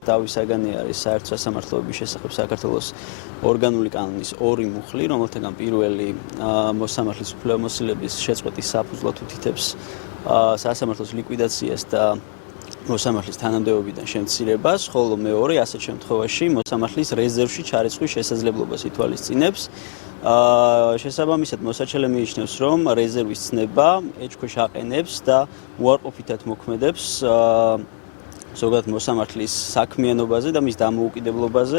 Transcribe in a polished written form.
დავის საგანი არის საერთო სასამართლოების შესახებ საქართველოს ორგანული კანონის 2 მუხლი, რომელთაგან პირველი მოსამართლის უფლებამოსილების შეწყვეტის საფუძვლად უთითებს სასამართლოს ლიკვიდაციას და მოსამართლის თანამდებობიდან შემცირებას, ხოლო მეორე ასეთ შემთხვევაში მოსამართლის რეზერვში ჩარიცხვის შესაძლებლობას ითვალისწინებს. შესაბამისად მოსაჩელე მიიჩნევს, რომ რეზერვის ცნება ეჭქვეშ აყენებს და უარყოფითად მოქმედებს ზოგადად მოსამართლის საქმიანობაზე და მის დამოუკიდებლობაზე.